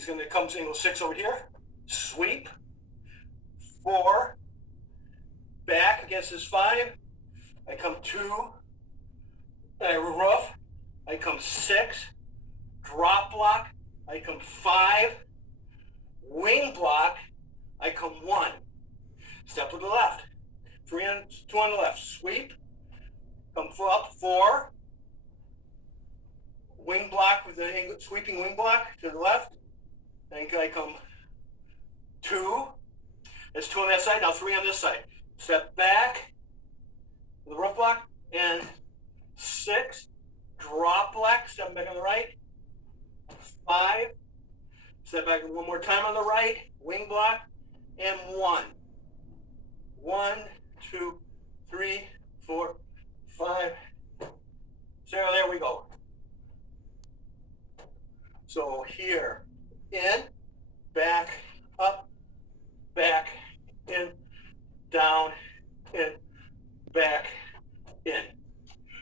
He's going to come single 6 over here, sweep, 4, back against his 5, I come 2, I roof, I come 6, drop block, I come 5, wing block, I come 1, step to the left, 2 on the left, sweep, come up 4, wing block with the sweeping wing block to the left, then I come 2, that's 2 on that side, now 3 on this side, step back, the roof block, and 6, drop block, step back on the right, 5, step back one more time on the right, wing block, and 1. 1, 2, 3, 4, 5. So there we go. So here, in, back, up, back, in, down, in, back,